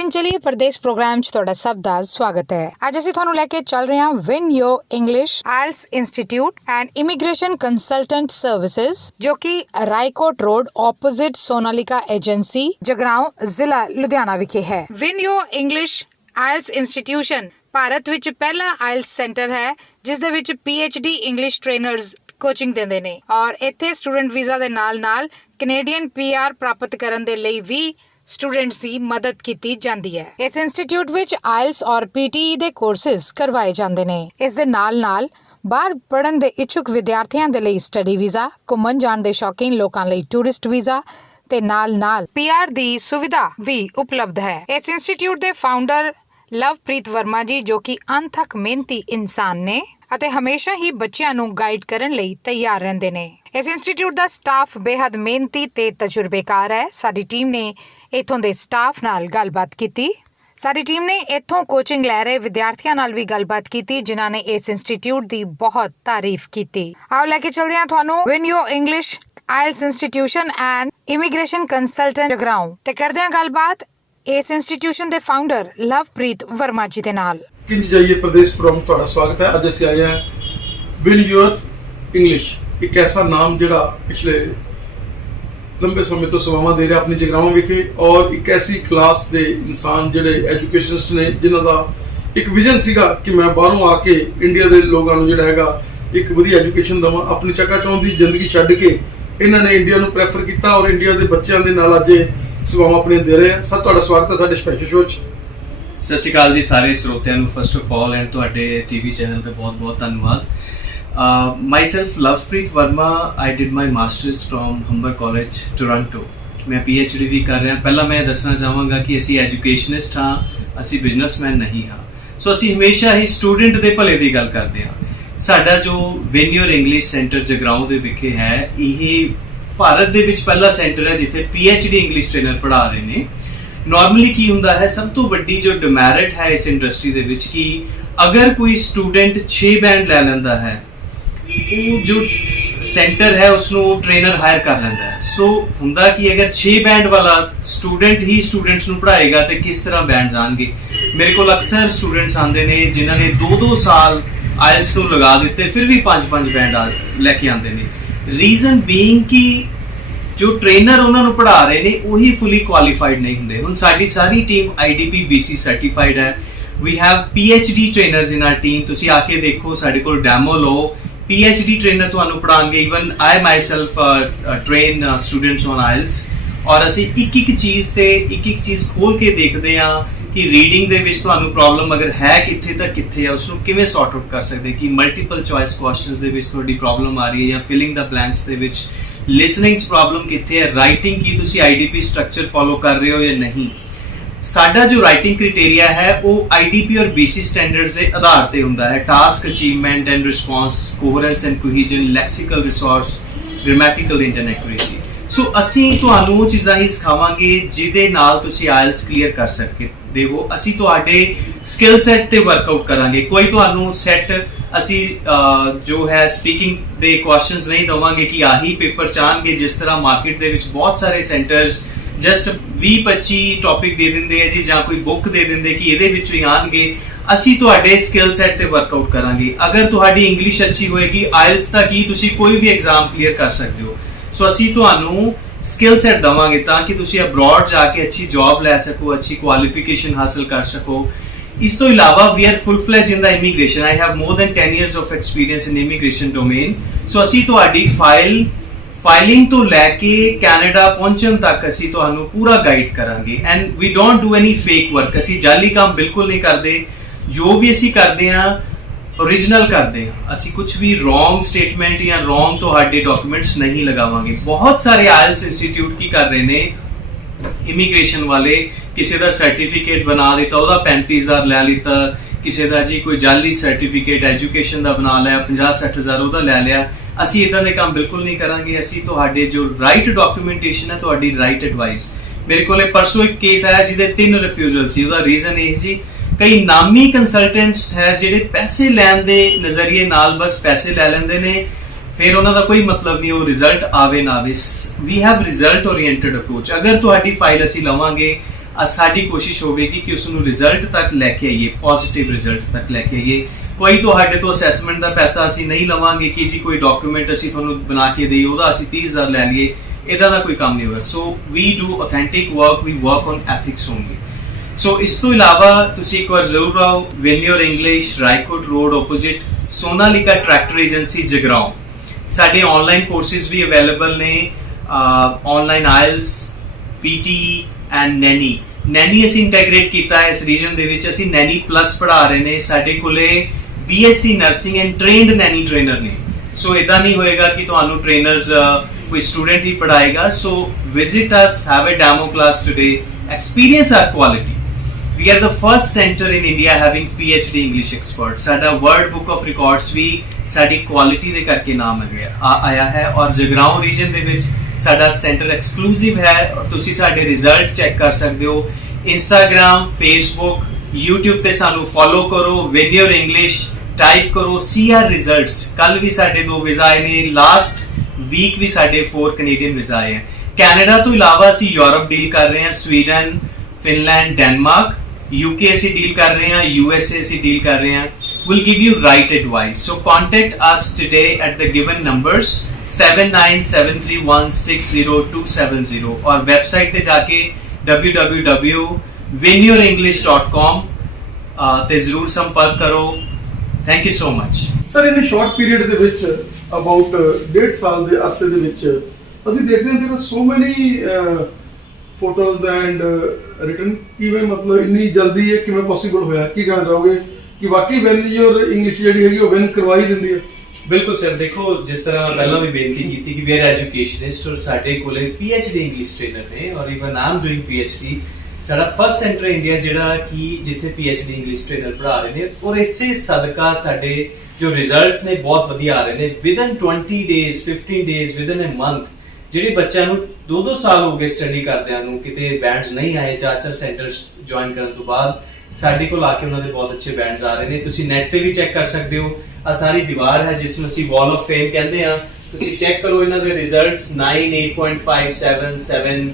ਹਿੰਚਲੀ Pradesh programme 'ਚ ਤੁਹਾਡਾ ਸਭ ਦਾ ਸਵਾਗਤ ਹੈ। ਅੱਜ ਅਸੀਂ ਤੁਹਾਨੂੰ ਲੈ ਕੇ ਚੱਲ ਰਹੇ ਹਾਂ win your English IELTS institute and immigration consultant services, ਜੋ ਕਿ Raikot road opposite Sonalika agency, Jagraon, ਜ਼ਿਲ੍ਹਾ ਲੁਧਿਆਣਾ ਵਿਖੇ ਹੈ। Win your English IELTS institution Bharat ਵਿੱਚ ਪਹਿਲਾ ਆਇਲਸ ਸੈਂਟਰ ਹੈ ਜਿਸ ਦੇ ਵਿੱਚ PhD ਇੰਗਲਿਸ਼ ਟ੍ਰੇਨਰਸ ਕੋਚਿੰਗ ਦਿੰਦੇ ਨੇ ਔਰ ਇੱਥੇ ਸਟੂਡੈਂਟ ਵੀਜ਼ਾ ਦੇ ਨਾਲ ਕੈਨੇਡੀਅਨ PR ਪ੍ਰਾਪਤ ਕਰਨ ਦੇ ਲਈ ਵੀ ਸਟੂਡੈਂਟਸ ਦੀ ਮਦਦ ਕੀਤੀ ਜਾਂਦੀ ਹੈ। ਇਸ ਇੰਸਟੀਚਿਊਟ ਵਿੱਚ ਆਇਲਸ ਔਰ PTE ਦੇ ਕੋਰਸਿਸ ਕਰਵਾਏ ਜਾਂਦੇ ਨੇ। ਇਸ ਦੇ ਨਾਲ ਬਾਹਰ ਪੜ੍ਹਨ ਦੇ ਇੱਛੁਕ ਵਿਦਿਆਰਥੀਆਂ ਦੇ ਲਈ ਸਟੱਡੀ ਵੀਜ਼ਾ, ਘੁੰਮਣ ਜਾਣ ਦੇ ਸ਼ੌਕੀਨ ਲੋਕਾਂ ਲਈ ਟੂਰਿਸਟ ਵੀਜ਼ਾ ਤੇ ਨਾਲ PR ਦੀ ਸੁਵਿਧਾ ਵੀ ਉਪਲਬਧ ਹੈ। ਇਸ ਇੰਸਟੀਚਿਊਟ ਦੇ ਫਾਊਂਡਰ ਲਵਪ੍ਰੀਤ ਵਰਮਾ ਜੀ, ਜੋ ਕਿ ਅਣਥੱਕ ਮਿਹਨਤੀ ਇਨਸਾਨ ਨੇ ਅਤੇ ਹਮੇਸ਼ਾ ਹੀ ਬੱਚਿਆਂ ਨੂੰ ਗਾਈਡ ਕਰਨ ਲਈ ਤਿਆਰ ਰਹਿੰਦੇ ਨੇ। ਇਸ ਇੰਸਟੀਚਿਊਟ ਦਾ ਸਟਾਫ ਬੇहद ਮਿਹਨਤੀ ਤੇ ਤਜਰਬੇਕਾਰ ਹੈ। ਸਾਡੀ ਟੀਮ ਨੇ ਇੱਥੋਂ ਦੇ ਸਟਾਫ ਨਾਲ ਗੱਲਬਾਤ ਕੀਤੀ। ਸਾਡੀ ਟੀਮ ਨੇ ਇੱਥੋਂ ਕੋਚਿੰਗ ਲੈ ਰਹੇ ਵਿਦਿਆਰਥੀਆਂ ਨਾਲ ਵੀ ਗੱਲਬਾਤ ਕੀਤੀ, ਜਿਨ੍ਹਾਂ ਨੇ ਇਸ ਇੰਸਟੀਚਿਊਟ ਦੀ ਬਹੁਤ ਤਾਰੀਫ ਕੀਤੀ। ਆਓ ਲੈ ਕੇ ਚੱਲਦੇ ਹਾਂ ਤੁਹਾਨੂੰ win your English IELTS institution and immigration consultant Jagraon ਤੇ ਕਰਦੇ ਹਾਂ ਗੱਲਬਾਤ ਇਸ ਇੰਸਟੀਟਿਊਸ਼ਨ ਦੇ ਫਾਊਂਡਰ ਲਵਪ੍ਰੀਤ ਵਰਮਾ ਜੀ ਦੇ ਨਾਲ। ਕਿੰਜ ਜਾਈਏ ਪ੍ਰਦੇਸ਼ ਪ੍ਰੋਗਰਾਮ ਤੁਹਾਡਾ ਸਵਾਗਤ ਹੈ। ਅੱਜ ਅਸੀਂ ਆਏ ਹਾਂ ਵਿਨ ਯੋਰ ਇੰਗਲਿਸ਼, ਇੱਕ ਐਸਾ ਨਾਮ ਜਿਹੜਾ ਪਿਛਲੇ ਲੰਬੇ ਸਮੇਂ ਤੋਂ ਸੇਵਾਵਾਂ ਦੇ ਰਿਹਾ ਆਪਣੀ ਜਗਰਾਵਾਂ ਵਿਖੇ, ਔਰ ਇੱਕ ਐਸੀ ਕਲਾਸ ਦੇ ਇਨਸਾਨ ਜਿਹੜੇ ਐਜੂਕੇਸ਼ਨਿਸਟ ਨੇ ਜਿਨ੍ਹਾਂ ਦਾ ਇੱਕ ਵਿਜ਼ਨ ਸੀਗਾ ਕਿ ਮੈਂ ਬਾਹਰੋਂ ਆ ਕੇ ਇੰਡੀਆ ਦੇ ਲੋਕਾਂ ਨੂੰ ਜਿਹੜਾ ਹੈਗਾ ਇੱਕ ਵਧੀਆ ਐਜੂਕੇਸ਼ਨ ਦੇਵਾਂ। ਆਪਣੀ ਚਕਾਚੌਂਧ ਦੀ ਜ਼ਿੰਦਗੀ ਛੱਡ ਕੇ ਇਹਨਾਂ ਨੇ ਇੰਡੀਆ ਨੂੰ ਪ੍ਰੈਫਰ ਕੀਤਾ ਔਰ ਇੰਡੀਆ ਦੇ ਬੱਚਿਆਂ ਦੇ ਨਾਲ ਅੱਜ ਸੇਵਾਵਾਂ ਆਪਣੀਆਂ ਦੇ ਰਹੇ ਆ। ਸਰ, ਤੁਹਾਡਾ ਸਵਾਗਤ ਹੈ ਸਾਡੇ ਸਪੈਸ਼ਲ ਸ਼ੋਅ 'ਚ। ਸਤਿ ਸ਼੍ਰੀ ਅਕਾਲ ਜੀ ਸਾਰੇ ਸਰੋਤਿਆਂ ਨੂੰ। ਫਸਟ ਆਫ ਆਲ ਐਂਡ ਤੁਹਾਡੇ TV ਚੈਨਲ ਤੇ ਬਹੁਤ ਧੰਨਵਾਦ। Myself Lovepreet Verma, I did my masters from Humber College, Toronto। ਮੈਂ PhD ਵੀ ਕਰ ਰਿਹਾ। ਪਹਿਲਾਂ ਮੈਂ ਦੱਸਣਾ ਚਾਹਾਂਗਾ ਕਿ ਅਸੀਂ ਐਜੂਕੇਸ਼ਨਿਸਟ ਹਾਂ, ਅਸੀਂ ਬਿਜ਼ਨਸਮੈਨ ਨਹੀਂ ਹਾਂ। ਸੋ ਅਸੀਂ ਹਮੇਸ਼ਾ ਹੀ ਸਟੂਡੈਂਟ ਦੇ ਭਲੇ ਦੀ ਗੱਲ ਕਰਦੇ ਹਾਂ। ਸਾਡਾ ਜੋ win your English centre Jagraon ਦੇ ਵਿਖੇ ਹੈ, ਇਹ ਭਾਰਤ ਦੇ ਵਿੱਚ ਪਹਿਲਾ ਸੈਂਟਰ ਹੈ ਜਿੱਥੇ PhD ਇੰਗਲਿਸ਼ ਟ੍ਰੇਨਰ ਪੜ੍ਹਾ ਰਹੇ ਨੇ। ਨਾਰਮਲੀ ਕੀ ਹੁੰਦਾ ਹੈ, ਸਭ ਤੋਂ ਵੱਡੀ ਜੋ ਡਿਮੈਰਿਟ ਹੈ ਇਸ ਇੰਡਸਟਰੀ ਦੇ ਵਿੱਚ ਕਿ ਅਗਰ ਕੋਈ ਸਟੂਡੈਂਟ 6 ਬੈਂਡ ਲੈ ਲੈਂਦਾ ਹੈ, ਉਹ ਜੋ ਸੈਂਟਰ ਹੈ ਉਸਨੂੰ ਉਹ ਟ੍ਰੇਨਰ ਹਾਇਰ ਕਰ ਲੈਂਦਾ ਹੈ। ਸੋ ਹੁੰਦਾ ਕਿ ਅਗਰ 6 ਬੈਂਡ ਵਾਲਾ ਸਟੂਡੈਂਟ ਹੀ ਸਟੂਡੈਂਟਸ ਨੂੰ ਪੜ੍ਹਾਏਗਾ ਤੇ ਕਿਸ ਤਰ੍ਹਾਂ ਬੈਂਡ ਜਾਣਗੇ। ਮੇਰੇ ਕੋਲ ਅਕਸਰ ਸਟੂਡੈਂਟਸ ਆਉਂਦੇ ਨੇ ਜਿਨ੍ਹਾਂ ਨੇ 2-2 ਸਾਲ ਆਇਲਸ ਨੂੰ ਲਗਾ ਦਿੱਤੇ, ਫਿਰ ਵੀ 5-5 ਬੈਂਡ ਲੈ ਕੇ ਆਉਂਦੇ ਨੇ। ਰੀਜ਼ਨ ਬੀਇੰਗ ਕਿ ਜੋ ਟ੍ਰੇਨਰ ਉਹਨਾਂ ਨੂੰ ਪੜ੍ਹਾ ਰਹੇ ਨੇ ਉਹੀ ਫੁੱਲੀ ਕੁਆਲੀਫਾਈਡ ਨਹੀਂ ਹੁੰਦੇ। ਹੁਣ ਸਾਡੀ ਸਾਰੀ ਟੀਮ IDP BC ਸਰਟੀਫਾਈਡ ਹੈ। We have PhD trainers in our team. ਤੁਸੀਂ ਆ ਕੇ ਦੇਖੋ, ਸਾਡੇ ਕੋਲ ਡੈਮੋ ਲਓ। PhD ਟ੍ਰੇਨਰ ਤੁਹਾਨੂੰ ਪੜ੍ਹਾਉਣਗੇ। Even I myself train students on IELTS. ਔਰ ਅਸੀਂ ਇੱਕ ਚੀਜ਼ ਤੇ ਇੱਕ ਚੀਜ਼ ਖੋਲ ਕੇ ਦੇਖਦੇ ਹਾਂ ਕਿ ਰੀਡਿੰਗ ਦੇ ਵਿੱਚ ਤੁਹਾਨੂੰ ਪ੍ਰੋਬਲਮ ਅਗਰ ਹੈ ਕਿੱਥੇ ਤਾਂ ਕਿੱਥੇ ਹੈ, ਉਸਨੂੰ ਕਿਵੇਂ ਸੌਰਟ ਆਊਟ ਕਰ ਸਕਦੇ, ਕਿ ਮਲਟੀਪਲ ਚੋਇਸ ਕੁਐਸਚਨਸ ਦੇ ਵਿੱਚ ਤੁਹਾਡੀ ਪ੍ਰੋਬਲਮ ਆ ਰਹੀ ਹੈ ਜਾਂ ਫਿਲਿੰਗ ਦਾ ਬਲੈਂਕਸ ਦੇ ਵਿੱਚ, ਲਿਸਨਿੰਗ 'ਚ ਪ੍ਰੋਬਲਮ ਕਿੱਥੇ ਹੈ, ਰਾਈਟਿੰਗ ਕੀ ਤੁਸੀਂ IDP ਸਟਰਕਚਰ ਫੋਲੋ ਕਰ ਰਹੇ ਹੋ ਜਾਂ ਨਹੀਂ। ਸਾਡਾ ਜੋ ਰਾਈਟਿੰਗ ਕ੍ਰਾਈਟੇਰੀਆ ਹੈ ਉਹ IDP ਔਰ BC ਸਟੈਂਡਰਡਸ ਦੇ ਆਧਾਰ ਤੇ ਹੁੰਦਾ ਹੈ। Task achievement and response, coherence and cohesion, lexical resource, grammatical range and accuracy. So ਅਸੀਂ ਤੁਹਾਨੂੰ ਉਹ ਚੀਜ਼ਾਂ ਹੀ ਸਿਖਾਵਾਂਗੇ ਜਿਹਦੇ ਨਾਲ ਤੁਸੀਂ ਆਇਲਸ ਕਲੀਅਰ ਕਰ ਸਕਦੇ ਹੋ। ਅਸੀਂ ਤੁਹਾਡੇ ਸਕਿੱਲ ਸੈਟ ਤੇ ਵਰਕਆਊਟ ਕਰਾਂਗੇ। ਕੋਈ ਤੁਹਾਨੂੰ ਸੈਟ ਅਸੀਂ ਜੋ ਹੈ ਸਪੀਕਿੰਗ ਦੇ ਕੁਐਸਚਨਸ ਨਹੀਂ ਦੇਵਾਂਗੇ ਕਿ ਆਹੀ ਪੇਪਰ ਚਾਹਣਗੇ, ਜਿਸ ਤਰ੍ਹਾਂ ਮਾਰਕੀਟ ਦੇ ਵਿੱਚ ਬਹੁਤ ਸਾਰੇ ਸੈਂਟਰਸ ਜਸਟ 20-25 ਟੌਪਿਕ ਦੇ ਦਿੰਦੇ ਆ ਜੀ, ਜਾਂ ਕੋਈ ਬੁੱਕ ਦੇ ਦਿੰਦੇ ਕਿ ਇਹਦੇ ਵਿੱਚੋਂ ਹੀ ਆਉਣਗੇ। ਅਸੀਂ ਤੁਹਾਡੇ ਸਕਿੱਲ ਸੈਟ ਤੇ ਵਰਕਆਊਟ ਕਰਾਂਗੇ। ਅਗਰ ਤੁਹਾਡੀ ਇੰਗਲਿਸ਼ ਅੱਛੀ ਹੋਏਗੀ, ਆਇਲਸ ਤਾਂ ਕੀ ਤੁਸੀਂ ਕੋਈ ਵੀ ਐਗਜ਼ਾਮ ਕਲੀਅਰ ਕਰ ਸਕਦੇ ਹੋ। ਸੋ ਅਸੀਂ ਤੁਹਾਨੂੰ ਸਕਿੱਲ ਸੈਟ ਦੇਵਾਂਗੇ ਤਾਂ ਕਿ ਤੁਸੀਂ ਅਬਰੋਡ ਜਾ ਕੇ ਅੱਛੀ ਜੌਬ ਲੈ ਸਕੋ, ਅੱਛੀ ਕੁਆਲੀਫਿਕੇਸ਼ਨ ਹਾਸਲ ਕਰ ਸਕੋ। ਇਸ ਤੋਂ ਇਲਾਵਾ we are full fledged in the immigration. I have more than 10 years of experience in immigration domain। So ਅਸੀਂ ਤੁਹਾਡੀ ਫਾਈਲਿੰਗ ਤੋਂ ਲੈ ਕੇ ਕੈਨੇਡਾ ਪਹੁੰਚਣ ਤੱਕ ਅਸੀਂ ਤੁਹਾਨੂੰ ਪੂਰਾ ਗਾਈਡ ਕਰਾਂਗੇ। And we don't do any fake work. ਅਸੀਂ ਜਾਲੀ ਕੰਮ ਬਿਲਕੁਲ ਨਹੀਂ ਕਰਦੇ। ਜੋ ਵੀ ਅਸੀਂ ਕਰਦੇ ਹਾਂ ਓਰੀਜਨਲ ਕਰਦੇ ਹਾਂ। ਅਸੀਂ ਕੁਝ ਵੀ ਰੋਂਗ ਸਟੇਟਮੈਂਟ ਜਾਂ ਰੋਂਗ ਤੁਹਾਡੇ ਡਾਕੂਮੈਂਟਸ ਨਹੀਂ ਲਗਾਵਾਂਗੇ। ਬਹੁਤ ਸਾਰੇ ਆਇਲਸ ਇੰਸਟੀਚਿਊਟ ਕੀ ਕਰ ਰਹੇ ਨੇ, ਇਮੀਗ੍ਰੇਸ਼ਨ ਵਾਲੇ ਕਿਸੇ ਦਾ ਸਰਟੀਫਿਕੇਟ ਬਣਾ ਦਿੱਤਾ, ਉਹਦਾ 35,000 ਲੈ ਲਿੱਤਾ। ਕਿਸੇ ਦਾ ਜੀ ਕੋਈ ਜਾਲੀ ਸਰਟੀਫਿਕੇਟ ਐਜੂਕੇਸ਼ਨ ਦਾ ਬਣਾ ਲਿਆ, 50-60,000 ਉਹਦਾ ਲੈ ਲਿਆ। ਅਸੀਂ ਇਦਾਂ ਦੇ ਕੰਮ ਬਿਲਕੁਲ ਨਹੀਂ ਕਰਾਂਗੇ। ਅਸੀਂ ਤੁਹਾਡੇ ਜੋ ਰਾਈਟ ਡਾਕੂਮੈਂਟੇਸ਼ਨ ਹੈ, ਤੁਹਾਡੀ ਰਾਈਟ ਐਡਵਾਈਸ। ਮੇਰੇ ਕੋਲੇ ਪਰਸੋਂ ਇੱਕ ਕੇਸ ਆਇਆ ਜਿਹਦੇ 3 ਰਿਫਿਊਜ਼ਲ ਸੀ। ਉਹਦਾ ਰੀਜ਼ਨ ਇਹ ਸੀ, ਕਈ ਨਾਮੀ ਕੰਸਲਟੈਂਟਸ ਹੈ ਜਿਹੜੇ ਪੈਸੇ ਲੈਣ ਦੇ ਨਜ਼ਰੀਏ ਨਾਲ ਬਸ ਪੈਸੇ ਲੈ ਲੈਂਦੇ ਨੇ, ਫਿਰ ਉਹਨਾਂ ਦਾ ਕੋਈ ਮਤਲਬ ਨਹੀਂ ਉਹ ਰਿਜ਼ਲਟ ਆਵੇ ਨਾ ਆਵੇ। We have result oriented approach. ਅਗਰ ਤੁਹਾਡੀ ਫਾਈਲ ਅਸੀਂ ਲਵਾਂਗੇ, ਸਾਡੀ ਕੋਸ਼ਿਸ਼ ਹੋਵੇਗੀ ਕਿ ਉਸ ਨੂੰ ਰਿਜ਼ਲਟ ਤੱਕ ਲੈ ਕੇ ਆਈਏ, ਪੋਜ਼ਿਟਿਵ ਰਿਜ਼ਲਟਸ ਤੱਕ ਲੈ ਕੇ ਆਈਏ। ਕੋਈ ਤੁਹਾਡੇ ਤੋਂ ਅਸੈਸਮੈਂਟ ਦਾ ਪੈਸਾ ਅਸੀਂ ਨਹੀਂ ਲਵਾਂਗੇ ਕਿ ਜੀ ਕੋਈ ਡਾਕੂਮੈਂਟ ਅਸੀਂ ਤੁਹਾਨੂੰ ਬਣਾ ਕੇ ਦੇਈਏ, ਉਹਦਾ ਅਸੀਂ 30,000 ਲੈ ਲਈਏ, ਇਹਦਾ ਦਾ ਕੋਈ ਕੰਮ ਨਹੀਂ ਹੋਗਾ। So we do authentic work, we work on ethics only. So ਇਸ ਤੋਂ ਇਲਾਵਾ ਤੁਸੀਂ ਇੱਕ ਵਾਰ ਜ਼ਰੂਰ ਆਓ, win your English, Raikot road opposite Sonalika tractor agency Jagraon. ਸਾਡੇ ਆਨਲਾਈਨ ਕੋਰਸਿਸ ਵੀ ਅਵੇਲੇਬਲ ਨੇ, online IELTS, PTE and nanny. Nanny ਅਸੀਂ ਇੰਟੈਗਰੇਟ ਕੀਤਾ ਹੈ ਇਸ ਰੀਜਨ ਦੇ ਵਿੱਚ, ਅਸੀਂ ਨੈਨੀ ਪਲੱਸ ਪੜ੍ਹਾ ਰਹੇ ਨੇ। ਸਾਡੇ ਕੋਲੇ BSc nursing and trained nanny trainer ਨੇ। ਸੋ ਇਦਾਂ ਨਹੀਂ ਹੋਏਗਾ ਕਿ ਤੁਹਾਨੂੰ ਟ੍ਰੇਨਰਸ ਕੋਈ ਸਟੂਡੈਂਟ ਹੀ ਪੜ੍ਹਾਏਗਾ। So visit us, have a demo class today, experience our quality. We are the first center in India having PhD English expert. ਸਾਡਾ World Book of Records ਵੀ ਸਾਡੀ ਕੁਆਲਿਟੀ ਦੇ ਕਰਕੇ ਨਾਮ ਆਇਆ ਹੈ। ਔਰ ਜਗਰਾਉਂ ਰੀਜਨ ਦੇ ਵਿੱਚ ਸਾਡਾ ਸੈਂਟਰ ਐਕਸਕਲੂਸਿਵ ਹੈ। ਤੁਸੀਂ ਸਾਡੇ ਰਿਜ਼ਲਟ ਚੈੱਕ ਕਰ ਸਕਦੇ ਹੋ Instagram, Facebook, YouTube ਤੇ ਸਾਨੂੰ ਫੋਲੋ ਕਰੋ, Win Your English ਟਾਈਪ ਕਰੋ, see our results। ਕੱਲ ਵੀ ਸਾਡੇ 2 ਵੀਜ਼ਾ ਆਏ ਨੇ, ਲਾਸਟ ਵੀਕ ਵੀ ਸਾਡੇ 4 ਕੈਨੇਡੀਅਨ ਵੀਜ਼ਾ ਆਏ ਹੈ। ਕੈਨੇਡਾ ਤੋਂ ਇਲਾਵਾ ਅਸੀਂ ਯੂਰਪ ਡੀਲ ਕਰ ਰਹੇ ਹਾਂ, ਸਵੀਡਨ, ਫਿਨਲੈਂਡ, ਡੈਨਮਾਰਕ। UK ਅਸੀਂ ਡੀਲ ਕਰ ਰਹੇ ਹਾਂ, USA ਅਸੀਂ ਡੀਲ ਕਰ ਰਹੇ ਹਾਂ। We'll give you right advice. So contact us today at the given numbers 7973160270 और website ਤੇ ਜਾ ਕੇ www.winyourenglish.com ਤੇ ਜ਼ਰੂਰ ਸੰਪਰਕ ਕਰੋ। Thank you so much. Sir in short period ਦੇ ਵਿੱਚ ਅਬਾਊਟ 1.5 ਸਾਲ ਦੇ ਅਰਸੇ ਦੇ ਵਿੱਚ ਅਸੀਂ ਦੇਖ ਰਹੇ ਹਾਂ there are so many photos and written. ਕਿਵੇਂ ਮਤਲਬ ਇੰਨੀ ਜਲਦੀ ਇਹ ਕਿਵੇਂ ਪੋਸੀਬਲ ਹੋਇਆ? ਕੀ ਕਹਿਣਾ ਚਾਹੋਗੇ ਕਿ ਵਾਕਈ ਵਿਨ ਯੋਰ ਇੰਗਲਿਸ਼ ਜਿਹੜੀ ਹੈਗੀ ਉਹ ਵਿਨ ਕਰਵਾਈ ਦਿੰਦੀ ਹੈ? ਬਿਲਕੁਲ ਸਰ, ਦੇਖੋ ਜਿਸ ਤਰ੍ਹਾਂ ਮੈਂ ਪਹਿਲਾਂ ਵੀ ਬੇਨਤੀ ਕੀਤੀ ਕਿ ਵੀ ਆਰ ਐਜੂਕੇਸ਼ਨਿਸਟ ਔਰ ਸਾਡੇ ਕੋਲੇ PhD ਇੰਗਲਿਸ਼ ਟ੍ਰੇਨਰ ਨੇ ਔਰ ਇਵਨ ਆਮ ਡੂਇੰਗ PhD। ਸਾਡਾ ਫਸਟ ਸੈਂਟਰ ਇੰਡੀਆ ਜਿਹੜਾ ਕਿ ਜਿੱਥੇ PhD ਇੰਗਲਿਸ਼ ਟ੍ਰੇਨਰ ਪੜ੍ਹਾ ਰਹੇ ਨੇ ਔਰ ਇਸੇ ਸਦਕਾ ਸਾਡੇ ਜੋ ਰਿਜ਼ਲਟਸ ਨੇ ਬਹੁਤ ਵਧੀਆ ਆ ਰਹੇ ਨੇ। Within 20 days, 15 days, within a month ਜਿਹੜੇ ਬੱਚਿਆਂ ਨੂੰ 2-2 ਸਾਲ ਹੋ ਗਏ ਸਟੱਡੀ ਕਰਦਿਆਂ ਨੂੰ, ਕਿਤੇ ਬੈਂਡਸ ਨਹੀਂ ਆਏ, 4-4 ਸੈਂਟਰਸ ਜੁਆਇਨ ਕਰਨ ਤੋਂ ਬਾਅਦ ਸਾਡੇ ਕੋਲ ਆ ਕੇ ਉਹਨਾਂ ਦੇ ਬਹੁਤ ਅੱਛੇ ਬੈਂਡਸ ਆ ਰਹੇ ਨੇ। ਤੁਸੀਂ ਨੈਟ ਤੇ ਵੀ ਚੈੱਕ ਕਰ ਸਕਦੇ ਹੋ। ਆ ਸਾਰੀ ਦੀਵਾਰ ਹੈ ਜਿਸ ਨੂੰ ਅਸੀਂ ਵਾਲ ਆਫ ਫੇਮ ਕਹਿੰਦੇ ਆ। ਤੁਸੀਂ ਚੈੱਕ ਕਰੋ ਇਹਨਾਂ ਦੇ ਰਿਜ਼ਲਟਸ 9, 8.57, 7,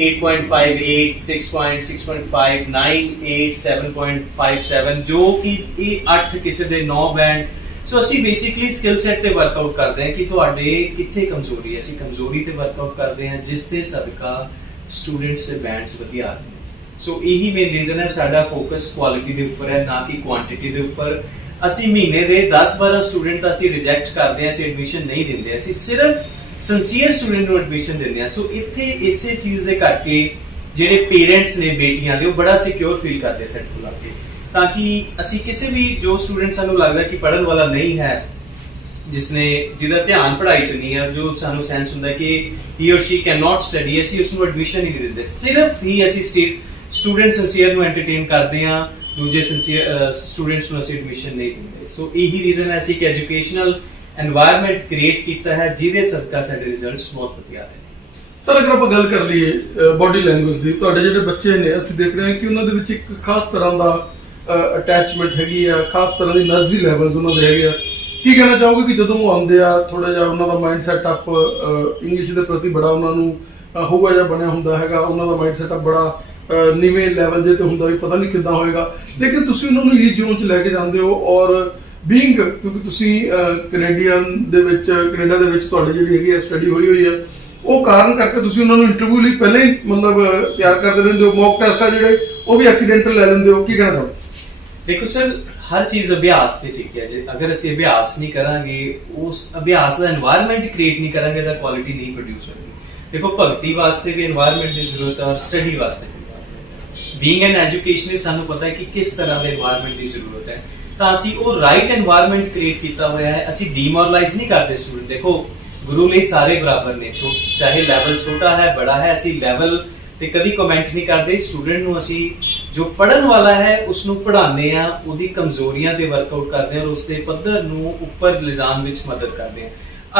8.58, 6, 6.5, 9, 8, 7.57 ਜੋ ਕਿ ਇਹ 8 ਕਿਸੇ ਦੇ 9 ਬੈਂਡ। ਸੋ ਅਸੀਂ ਬੇਸਿਕਲੀ ਸਕਿੱਲ ਸੈਟ ਤੇ ਵਰਕਆਊਟ ਕਰਦੇ ਹਾਂ ਕਿ ਤੁਹਾਡੇ ਕਿੱਥੇ ਕਮਜ਼ੋਰੀ ਹੈ। ਅਸੀਂ ਕਮਜ਼ੋਰੀ ਤੇ ਵਰਕਆਊਟ ਕਰਦੇ ਹਾਂ ਜਿਸ ਦੇ ਸਦਕਾ ਸਟੂਡੈਂਟਸ ਦੇ ਬੈਂਡਸ ਵਧੀਆ ਆ ਰਹੇ ਨੇ। ਸੋ ਇਹੀ ਮੇਨ ਰੀਜ਼ਨ ਹੈ, ਸਾਡਾ ਫੋਕਸ ਕੁਆਲਿਟੀ ਦੇ ਉੱਪਰ ਹੈ, ਨਾ ਕਿ ਕੁਆਂਟੀਟੀ ਦੇ ਉੱਪਰ। ਅਸੀਂ ਮਹੀਨੇ ਦੇ 10-12 ਸਟੂਡੈਂਟ ਤਾਂ ਅਸੀਂ ਰਿਜੈਕਟ ਕਰਦੇ ਹਾਂ, ਅਸੀਂ ਐਡਮਿਸ਼ਨ ਨਹੀਂ ਦਿੰਦੇ, ਅਸੀਂ ਸਿਰਫ ਸਿੰਸੀਅਰ ਸਟੂਡੈਂਟ ਨੂੰ ਐਡਮਿਸ਼ਨ ਦਿੰਦੇ ਹਾਂ। ਸੋ ਇੱਥੇ ਇਸੇ ਚੀਜ਼ ਦੇ ਕਰਕੇ ਜਿਹੜੇ ਪੇਰੈਂਟਸ ਨੇ ਬੇਟੀਆਂ ਦੇ ਉਹ ਬੜਾ ਸਿਕਿਉਰ ਫੀਲ ਕਰਦੇ ਸਾਡੇ ਕੋਲ ਆ ਕੇ, ਤਾਂ ਕਿ ਅਸੀਂ ਕਿਸੇ ਵੀ ਜੋ ਸਟੂਡੈਂਟ ਸਾਨੂੰ ਲੱਗਦਾ ਕਿ ਪੜ੍ਹਨ ਵਾਲਾ ਨਹੀਂ ਹੈ, ਜਿਹਦਾ ਧਿਆਨ ਪੜ੍ਹਾਈ 'ਚ ਨਹੀਂ ਹੈ, ਜੋ ਸਾਨੂੰ ਸੈਂਸ ਹੁੰਦਾ ਕਿ ਹੀ ਔਰ ਸ਼ੀ ਕੈਨ ਨਾਟ ਸਟੱਡੀ, ਅਸੀਂ ਉਸ ਨੂੰ ਐਡਮਿਸ਼ਨ ਹੀ ਨਹੀਂ ਦਿੰਦੇ। ਸਿਰਫ ਹੀ ਅਸੀਂ ਸਟੂਡੈਂਟ ਸਿੰਸੀਅਰ ਨੂੰ ਐਂਟਰਟੇਨ ਕਰਦੇ ਹਾਂ, ਦੂਜੇ ਸਿੰਸੀਅਰ ਸਟੂਡੈਂਟਸ ਨੂੰ ਅਸੀਂ ਐਡਮਿਸ਼ਨ ਨਹੀਂ ਦਿੰਦੇ। ਸੋ ਇਹੀ ਰੀਜ਼ਨ ਹੈ ਅਸੀਂ ਇੱਕ ਐਜੂਕੇਸ਼ਨਲ एनवायरनमेंट क्रिएट किया है ਜਿਹਦੇ ਸਦਕਾ ਸਾਡੇ ਰਿਜ਼ਲਟਸ ਬਹੁਤ ਵਧੀਆ ਆਏ ਨੇ। ਸਰ ਅਗਰ ਆਪਾਂ ਗੱਲ ਕਰ ਲਈਏ ਬਾਡੀ ਲੈਂਗੁਏਜ ਦੀ, ਤੁਹਾਡੇ ਜਿਹੜੇ ਬੱਚੇ ਨੇ ਅਸੀਂ ਦੇਖ ਰਹੇ ਹਾਂ ਕਿ ਉਹਨਾਂ ਦੇ ਵਿੱਚ ਇੱਕ ਖਾਸ ਤਰ੍ਹਾਂ ਦਾ ਅਟੈਚਮੈਂਟ ਹੈਗੀ ਆ, ਖਾਸ ਤਰ੍ਹਾਂ ਦੀ એનર્ਜੀ ਲੈਵਲਸ ਉਹਨਾਂ ਦੇ ਹੈਗੇ ਆ। ਕੀ ਕਹਿਣਾ ਚਾਹੋਗੇ ਕਿ ਜਦੋਂ ਉਹ ਆਉਂਦੇ ਆ ਥੋੜਾ ਜਿਹਾ ਉਹਨਾਂ ਦਾ ਮਾਈਂਡ ਸੈਟਅਪ ਇੰਗਲਿਸ਼ ਦੇ ਪ੍ਰਤੀ ਬੜਾ ਉਹਨਾਂ ਨੂੰ ਹੋਊਗਾ ਜਿਹਾ ਬਣਿਆ ਹੁੰਦਾ ਹੈਗਾ, ਉਹਨਾਂ ਦਾ ਮਾਈਂਡ ਸੈਟਅਪ ਬੜਾ ਨੀਵੇਂ ਲੈਵਲ ਜੇ ਤੇ ਹੁੰਦਾ ਵੀ ਪਤਾ ਨਹੀਂ ਕਿੱਦਾਂ ਹੋਏਗਾ, ਲੇਕਿਨ ਤੁਸੀਂ ਉਹਨਾਂ ਨੂੰ ਇਹ ਜ਼ੋਨ 'ਚ ਲੈ ਕੇ ਜਾਂਦੇ ਹੋ। ਔਰ ਬੀਇੰਗ ਕਿਉਂਕਿ ਤੁਸੀਂ ਕੈਨੇਡਾ ਦੇ ਵਿੱਚ ਤੁਹਾਡੀ ਜਿਹੜੀ ਹੈਗੀ ਹੈ ਸਟੱਡੀ ਹੋਈ ਹੈ, ਉਹ ਕਾਰਨ ਕਰਕੇ ਤੁਸੀਂ ਉਹਨਾਂ ਨੂੰ ਇੰਟਰਵਿਊ ਲਈ ਪਹਿਲਾਂ ਹੀ ਮਤਲਬ ਤਿਆਰ ਕਰਦੇ ਰਹਿੰਦੇ ਹੋ। ਮੌਕ ਟੈਸਟ ਆ ਜਿਹੜੇ ਉਹ ਵੀ ਐਕਸੀਡੈਂਟਲ ਲੈ ਲੈਂਦੇ ਹੋ, ਕੀ ਕਹਿਣਾ ਚਾਹੋਗੇ? ਦੇਖੋ ਸਰ, ਹਰ ਚੀਜ਼ ਅਭਿਆਸ ਤੇ ਠੀਕ ਹੈ ਜੀ। ਅਗਰ ਅਸੀਂ ਅਭਿਆਸ ਨਹੀਂ ਕਰਾਂਗੇ, ਉਸ ਅਭਿਆਸ ਦਾ এনवायरमेंट ਕ੍ਰੀਏਟ ਨਹੀਂ ਕਰਾਂਗੇ ਤਾਂ ਕੁਆਲਿਟੀ ਨਹੀਂ ਪ੍ਰੋਡਿਊਸ ਹੋਏਗੀ। ਦੇਖੋ ਭਗਤੀ ਵਾਸਤੇ ਵੀ এনवायरमेंट ਦੀ ਜ਼ਰੂਰਤ ਹੈ ਔਰ ਸਟੱਡੀ ਵਾਸਤੇ ਵੀ। ਬੀਇੰਗ ਐਨ ਐਜੂਕੇਸ਼ਨਿਸਟ ਸਾਨੂੰ ਪਤਾ ਹੈ ਕਿ ਕਿਸ ਤਰ੍ਹਾਂ ਦੇ এনवायरमेंट ਦੀ ਜ਼ਰੂਰਤ ਹੈ, ਤਾਂ ਅਸੀਂ ਉਹ ਰਾਈਟ এনवायरमेंट ਕ੍ਰੀਏਟ ਕੀਤਾ ਹੋਇਆ ਹੈ। ਅਸੀਂ ਡੀਮੋਰਲਾਈਜ਼ ਨਹੀਂ ਕਰਦੇ ਸਟੂਡੈਂਟ। ਦੇਖੋ ਗੁਰੂ ਲਈ ਸਾਰੇ ਬਰਾਬਰ ਨੇ, ਚਾਹੇ ਲੈਵਲ ਛੋਟਾ ਹੈ ਬੜਾ ਹੈ, ਅਸੀਂ ਲੈਵਲ ਤੇ ਕਦੀ ਕਮੈਂਟ ਨਹੀਂ ਕਰਦੇ। ਸਟੂਡੈਂਟ ਨੂੰ ਅਸੀਂ ਜੋ ਪੜ੍ਹਨ ਵਾਲਾ ਹੈ ਉਸ ਨੂੰ ਪੜ੍ਹਾਉਂਦੇ ਆ, ਉਹਦੀ ਕਮਜ਼ੋਰੀਆਂ ਤੇ ਵਰਕਆਊਟ ਕਰਦੇ ਆ ਔਰ ਉਸ ਦੇ ਪੱਧਰ ਨੂੰ ਉੱਪਰ ਲਿਜਾਣ ਵਿੱਚ ਮਦਦ ਕਰਦੇ ਆ।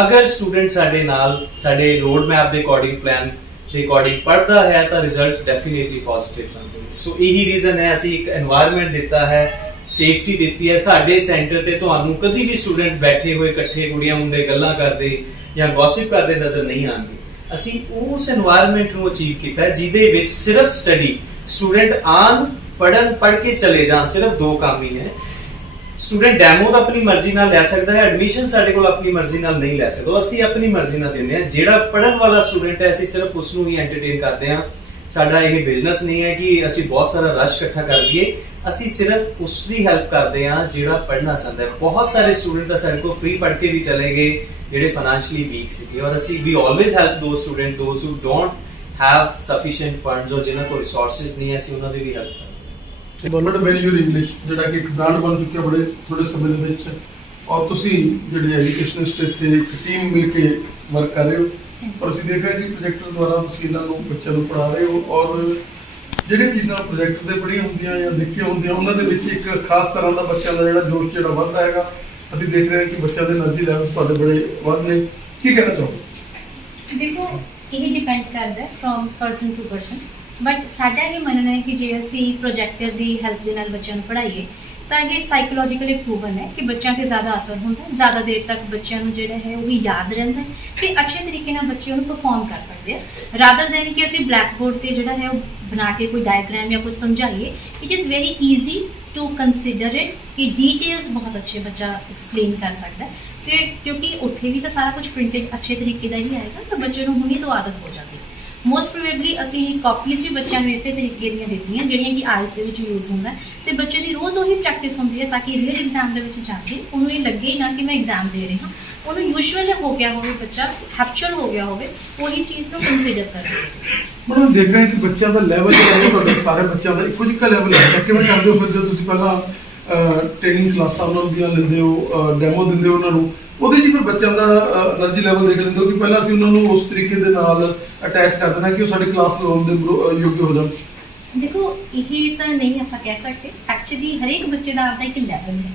ਅਗਰ ਸਟੂਡੈਂਟ ਸਾਡੇ ਨਾਲ ਸਾਡੇ ਰੋਡ ਮੈਪ ਦੇ ਅਕੋਰਡਿੰਗ, ਪਲਾਨ ਦੇ ਅਕੋਰਡਿੰਗ ਪੜ੍ਹਦਾ ਹੈ ਤਾਂ ਰਿਜ਼ਲਟ ਡੈਫੀਨੇਟਲੀ ਪੋਜ਼ਿਟਿਵ ਆਉਂਦੇ ਨੇ। ਸੋ ਇਹੀ ਰੀਜ਼ਨ ਹੈ ਅਸੀਂ ਇੱਕ এনवायरमेंट ਦਿੱਤਾ ਹੈ, ਸੇਫਟੀ ਦਿੱਤੀ ਹੈ। ਸਾਡੇ ਸੈਂਟਰ ਤੇ ਤੁਹਾਨੂੰ ਕਦੀ ਵੀ ਸਟੂਡੈਂਟ ਬੈਠੇ ਹੋਏ ਇਕੱਠੇ ਕੁੜੀਆਂ ਮੁੰਡੇ ਗੱਲਾਂ ਕਰਦੇ ਜਾਂ ਗੌਸਿਪ ਕਰਦੇ ਨਜ਼ਰ ਨਹੀਂ ਆਉਣਗੇ। ਅਸੀਂ ਉਸ এনवायरमेंट ਨੂੰ ਅਚੀਵ ਕੀਤਾ ਹੈ ਜਿਹਦੇ ਵਿੱਚ ਸਿਰਫ ਸਟੱਡੀ, स्टूडेंट आन पढ़न पढ़ के चले जान, सिर्फ दो काम ही है। स्टूडेंट डैमो ਤਾਂ ਆਪਣੀ ਮਰਜ਼ੀ ਨਾਲ ਲੈ ਸਕਦਾ ਹੈ, ਐਡਮਿਸ਼ਨ ਸਾਡੇ ਕੋਲ ਆਪਣੀ ਮਰਜ਼ੀ ਨਾਲ ਨਹੀਂ ਲੈ ਸਕਦਾ, ਅਸੀਂ ਆਪਣੀ ਮਰਜ਼ੀ ਨਾਲ ਦਿੰਦੇ ਹਾਂ। ਜਿਹੜਾ ਪੜਨ ਵਾਲਾ ਸਟੂਡੈਂਟ ਹੈ ਅਸੀਂ ਸਿਰਫ ਉਸ ਨੂੰ ਹੀ ਐਂਟਰਟੇਨ ਕਰਦੇ ਹਾਂ। ਸਾਡਾ ਇਹ ਬਿਜ਼ਨਸ ਨਹੀਂ ਹੈ ਕਿ ਅਸੀਂ ਬਹੁਤ ਸਾਰਾ ਰਸ਼ ਇਕੱਠਾ ਕਰ ਲਈਏ, ਅਸੀਂ ਸਿਰਫ ਉਸ ਦੀ ਹੈਲਪ ਕਰਦੇ ਹਾਂ ਜਿਹੜਾ ਪੜ੍ਹਨਾ ਚਾਹੁੰਦਾ ਹੈ। ਬਹੁਤ ਸਾਰੇ ਸਟੂਡੈਂਟ ਤਾਂ ਸਾਡੇ ਕੋਲ ਫ੍ਰੀ ਪੜ੍ਹ ਕੇ ਵੀ ਚਲੇ ਗਏ ਜਿਹੜੇ ਫਾਈਨੈਂਸ਼ੀਅਲੀ ਵੀਕ ਸੀਗੇ, ਔਰ ਅਸੀਂ we always help those student those who don't have sufficient funds, ਔਰ ਜਿਨ੍ਹਾਂ ਕੋਲ ਰਿਸੋਰਸਿਸ ਨਹੀਂ ਹੈ ਅਸੀਂ ਉਹਨਾਂ ਦੀ ਵੀ ਹੈਲਪ ਕਰਦੇ ਹਾਂ। ਬਟ ਵੈਨ ਯੂਰ ਇੰਗਲਿਸ਼ ਜਿਹੜਾ ਕਿ ਇੱਕ ਬ੍ਰਾਂਡ ਬਣ ਚੁੱਕਿਆ ਬੜੇ ਥੋੜੇ ਸਮੇਂ ਦੇ ਵਿੱਚ, ਔਰ ਤੁਸੀਂ ਜਿਹੜੇ ਐਜੂਕੇਸ਼ਨਿਸਟ ਇੱਥੇ ਇੱਕ ਟੀਮ ਮਿਲ ਕੇ ਵਰਕ ਕਰ ਰਹੇ ਹੋ, ਔਰ ਅਸੀਂ ਦੇਖ ਰਹੇ ਹਾਂ ਕਿ ਪ੍ਰੋਜੈਕਟਰ ਦੁਆਰਾ ਤੁਸੀਂ ਇਹਨਾਂ ਨੂੰ ਬੱਚਿਆਂ ਨੂੰ ਪੜ੍ਹਾ ਰਹੇ ਹੋ, ਔਰ ਜਿਹੜੀਆਂ ਚੀਜ਼ਾਂ ਪ੍ਰੋਜੈਕਟ ਦੇ ਪੜ੍ਹੀਆਂ ਹੁੰਦੀਆਂ ਜਾਂ ਦੇਖੀਆਂ ਹੁੰਦੀਆਂ ਉਹਨਾਂ ਦੇ ਵਿੱਚ ਇੱਕ ਖਾਸ ਤਰ੍ਹਾਂ ਦਾ ਬੱਚਿਆਂ ਦਾ ਜਿਹੜਾ ਜੋਸ਼ ਜਿਹੜਾ ਵੱਧਦਾ ਹੈਗਾ। ਅਸੀਂ ਦੇਖ ਰਹੇ ਹਾਂ ਕਿ ਬੱਚਿਆਂ ਦੇ એનર્ਜੀ ਲੈਵਲਸ ਤੁਹਾਡੇ ਬੜੇ ਵੱਧ ਨੇ। ਕੀ ਕਹਿਣਾ ਚਾਹੋਗੇ? ਦੇਖੋ, ਇਹ ਡਿਪੈਂਡ ਕਰਦਾ from person to person, but ਸਾਡਾ ਇਹ ਮੰਨਣਾ ਹੈ ਕਿ ਜੇ ਅਸੀਂ ਪ੍ਰੋਜੈਕਟਰ ਦੀ ਹੈਲਪ ਦੇ ਨਾਲ ਬੱਚਿਆਂ ਨੂੰ ਪੜ੍ਹਾਈਏ ਤਾਂ ਇਹ ਸਾਈਕੋਲੋਜੀਕਲੀ ਪ੍ਰੂਵਨ ਹੈ ਕਿ ਬੱਚਿਆਂ 'ਤੇ ਜ਼ਿਆਦਾ ਅਸਰ ਹੁੰਦਾ ਹੈ, ਜ਼ਿਆਦਾ ਦੇਰ ਤੱਕ ਬੱਚਿਆਂ ਨੂੰ ਜਿਹੜਾ ਹੈ ਉਹ ਵੀ ਯਾਦ ਰਹਿੰਦਾ ਹੈ ਤੇ ਅੱਛੇ ਤਰੀਕੇ ਨਾਲ ਬੱਚੇ ਉਹਨੂੰ ਪਰਫਾਰਮ ਕਰ ਸਕਦੇ ਆ, ਰਾਦਰ ਦੈਨ ਕਿ ਅਸੀਂ ਬਲੈਕ ਬੋਰਡ 'ਤੇ ਜਿਹੜਾ ਹੈ ਉਹ ਬਣਾ ਕੇ ਕੋਈ ਡਾਇਗ੍ਰਾਮ ਜਾਂ ਕੁਝ ਸਮਝਾਈਏ। It is very easy to consider it ਕਿ ਡੀਟੇਲਸ ਬਹੁਤ ਅੱਛੇ ਬੱਚਾ ਐਕਸਪਲੇਨ ਕਰ ਸਕਦਾ ਹੈ, ਤੇ ਕਿਉਂਕਿ ਉੱਥੇ ਵੀ ਤਾਂ ਸਾਰਾ ਕੁਝ ਪ੍ਰਿੰਟਡ ਅੱਛੇ ਤਰੀਕੇ ਦਾ ਹੀ ਆਏਗਾ ਤਾਂ ਬੱਚੇ ਨੂੰ ਹੁਣੀ ਤੋਂ ਆਦਤ ਹੋ ਜਾਂਦੀ ਹੈ। ਮੋਸਟ ਪ੍ਰੋਬੇਬਲੀ ਅਸੀਂ ਕਾਪੀਜ਼ ਵੀ ਬੱਚਿਆਂ ਨੂੰ ਇਸੇ ਤਰੀਕੇ ਦੀਆਂ ਦਿੱਤੀਆਂ ਜਿਹੜੀਆਂ ਕਿ ਆਈਲਸ ਦੇ ਵਿੱਚ ਯੂਜ਼ ਹੁੰਦਾ ਤੇ ਬੱਚੇ ਦੀ ਰੋਜ਼ ਉਹੀ ਪ੍ਰੈਕਟਿਸ ਹੁੰਦੀ ਹੈ ਤਾਂ ਕਿ ਰੀਅਲ ਐਗਜ਼ਾਮ ਦੇ ਵਿੱਚ ਜਾ ਕੇ ਉਹਨੂੰ ਇਹ ਲੱਗੇ ਨਾ ਕਿ ਮੈਂ ਐਗਜ਼ਾਮ ਦੇ ਰਿਹਾ, ਉਹਨੂੰ ਯੂਜੂਅਲ ਹੋ ਗਿਆ ਹੋਵੇ, ਬੱਚਾ ਹੈਪਚੁਅਲ ਹੋ ਗਿਆ ਹੋਵੇ, ਉਹੀ ਚੀਜ਼ ਨੂੰ ਕੰਸੀਡਰ ਕਰੇ। ਹੁਣ ਦੇਖ ਰਹੇ ਹਾਂ ਕਿ ਬੱਚਿਆਂ ਦਾ ਲੈਵਲ ਜਿਹੜਾ ਹੈ ਤੁਹਾਡੇ ਸਾਰੇ ਬੱਚਿਆਂ ਦਾ ਇੱਕੋ ਜਿਹਾ ਲੈਵਲ ਹੈ। ਕਿਵੇਂ ਕਰਦੇ ਹੋ ਫਿਰ ਜਦੋਂ ਤੁਸੀਂ ਪਹਿਲਾਂ ਟ੍ਰੇਨਿੰਗ ਕਲਾਸਾਂ ਉਹਨਾਂ ਦੀਆਂ ਲੈਂਦੇ ਹੋ, ਡੈਮੋ ਦਿੰਦੇ ਹੋ ਉਹਨਾਂ ਨੂੰ, ਉਹਦੇ 'ਚ ਫਿਰ ਬੱਚਿਆਂ ਦਾ એનર્ਜੀ ਲੈਵਲ ਦੇਖ ਲੈਂਦੇ ਹੋ ਕਿ ਪਹਿਲਾਂ ਅਸੀਂ ਉਹਨਾਂ ਨੂੰ ਉਸ ਤਰੀਕੇ ਦੇ ਨਾਲ ਅਟੈਚ ਕਰ ਦੇਣਾ ਕਿ ਉਹ ਸਾਡੀ ਕਲਾਸ ਲਗਾਉਣ ਦੇ ਯੋਗ ਹੋ ਜਾਣ? ਦੇਖੋ, ਇਹ ਤਾਂ ਨਹੀਂ ਆਪਾਂ ਕਹਿ ਸਕਦੇ, ਐਕਚੁਅਲੀ ਹਰੇਕ ਬੱਚੇ ਦਾ ਆਪਦਾ ਇੱਕ ਲੈਵਲ ਹੈ।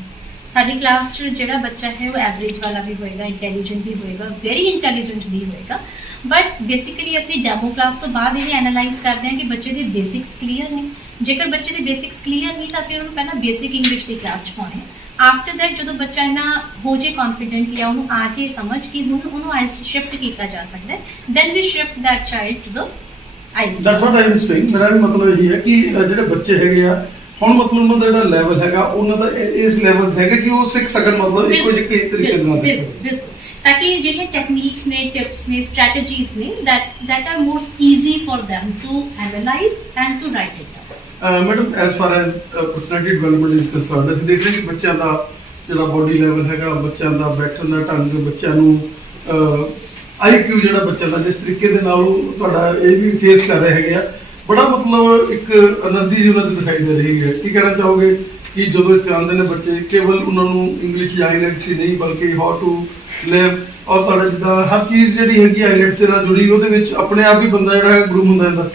ਸਾਡੀ ਕਲਾਸ 'ਚ ਜਿਹੜਾ ਬੱਚਾ ਹੈ ਉਹ ਐਵਰੇਜ ਵਾਲਾ ਵੀ ਹੋਏਗਾ, ਇੰਟੈਲੀਜੈਂਟ ਵੀ ਹੋਏਗਾ, ਵੈਰੀ ਇੰਟੈਲੀਜੈਂਟ ਵੀ ਹੋਏਗਾ, ਬਟ ਬੇਸਿਕਲੀ ਅਸੀਂ ਡੈਮੋ ਕਲਾਸ ਤੋਂ ਬਾਅਦ ਇਹ ਐਨਾਲਾਈਜ਼ ਕਰਦੇ ਹਾਂ ਕਿ ਬੱਚੇ ਦੇ ਬੇਸਿਕਸ ਕਲੀਅਰ ਨੇ। ਜੇਕਰ ਬੱਚੇ ਦੇ ਬੇਸਿਕਸ ਕਲੀਅਰ ਨਹੀਂ ਤਾਂ ਅਸੀਂ ਉਹਨੂੰ ਪਹਿਲਾਂ ਬੇਸਿਕ ਇੰਗਲਿਸ਼ ਦੀ ਕਲਾਸ 'ਚ ਪਾਉਣੇ ਆ। ਆਫਟਰ ਦੈਟ ਜਦੋਂ ਬੱਚਾ ਇੰਨਾ ਹੋ ਜੇ ਕੌਨਫੀਡੈਂਟ ਜਾਂ ਉਹਨੂੰ ਆ ਜੇ ਸਮਝ ਕਿ ਹੁਣ ਉਹਨੂੰ ਆਇਲਸ ਸ਼ਿਫਟ ਕੀਤਾ ਜਾ ਸਕਦਾ ਹੈ, then we shift that child to the IELTS. That's what I am saying. ਮੇਰਾ ਵੀ ਮਤਲਬ ਇਹੀ ਹੈ ਕਿ ਜਿਹੜੇ ਬੱਚੇ ਹੈਗੇ ਆ ਹੁਣ ਮਤਲਬ ਉਹਨਾਂ ਦਾ ਜਿਹੜਾ ਲੈਵਲ ਹੈਗਾ ਉਹਨਾਂ ਦਾ ਇਸ ਲੈਵਲ ਹੈਗਾ ਕਿ ਉਹ ਸਿੱਖ ਸਕਣ, ਮਤਲਬ ਇੱਕੋ ਜਿਹੇ ਤਰੀਕੇ ਦੇ ਨਾਲ ਸਿੱਖਣ। ਬਿਲਕੁਲ, ਤਾਂ ਕਿ ਜਿਹੜੀਆਂ ਟੈਕਨੀਕਸ ਨੇ, ਟਿਪਸ ਨੇ, ਸਟ੍ਰੈਟਜੀਜ਼ ਨੇ that are most easy for them to analyze and to write it down. Madam, as for as personality development is concerned, ਅਸੀਂ ਦੇਖ ਰਹੇ ਕਿ ਬੱਚਿਆਂ ਦਾ ਜਿਹੜਾ ਬੋਡੀ ਲੈਵਲ ਹੈਗਾ, ਬੱਚਿਆਂ ਦਾ ਬੈਠਣ ਦਾ ਢੰਗ, ਬੱਚਿਆਂ ਨੂੰ IQ ਜਿਹੜਾ ਬੱਚਿਆਂ ਦਾ ਜਿਸ ਤਰੀਕੇ ਦੇ ਨਾਲ ਉਹ ਤੁਹਾਡਾ ਇਹ ਵੀ ਫੇਸ ਕਰ ਰਹੇ ਹੈਗੇ ਆ, ਬੜਾ ਮਤਲਬ ਇੱਕ એનર્ਜੀ ਉਹਨਾਂ ਦੀ ਦਿਖਾਈ ਦੇ ਰਹੀ ਹੈ। ਕੀ ਕਹਿਣਾ ਚਾਹੋਗੇ ਕਿ ਜਦੋਂ ਇੱਥੇ ਆਉਂਦੇ ਨੇ ਬੱਚੇ, ਕੇਵਲ ਉਹਨਾਂ ਨੂੰ ਇੰਗਲਿਸ਼ ਜਾਂ ਆਈਲੈਟਸ ਹੀ ਨਹੀਂ ਬਲਕਿ ਹਾਊ ਟੂ ਲਿਵ, ਔਰ ਤੁਹਾਡਾ ਜਿੱਦਾਂ ਹਰ ਚੀਜ਼ ਜਿਹੜੀ ਹੈਗੀ ਆਈਲੈਟਸ ਦੇ ਨਾਲ ਜੁੜੀ, ਉਹਦੇ ਵਿੱਚ ਆਪਣੇ ਆਪ ਹੀ ਬੰਦਾ ਜਿਹੜਾ ਗਰੂਮ ਹੁੰਦਾ ਜਾਂਦਾ?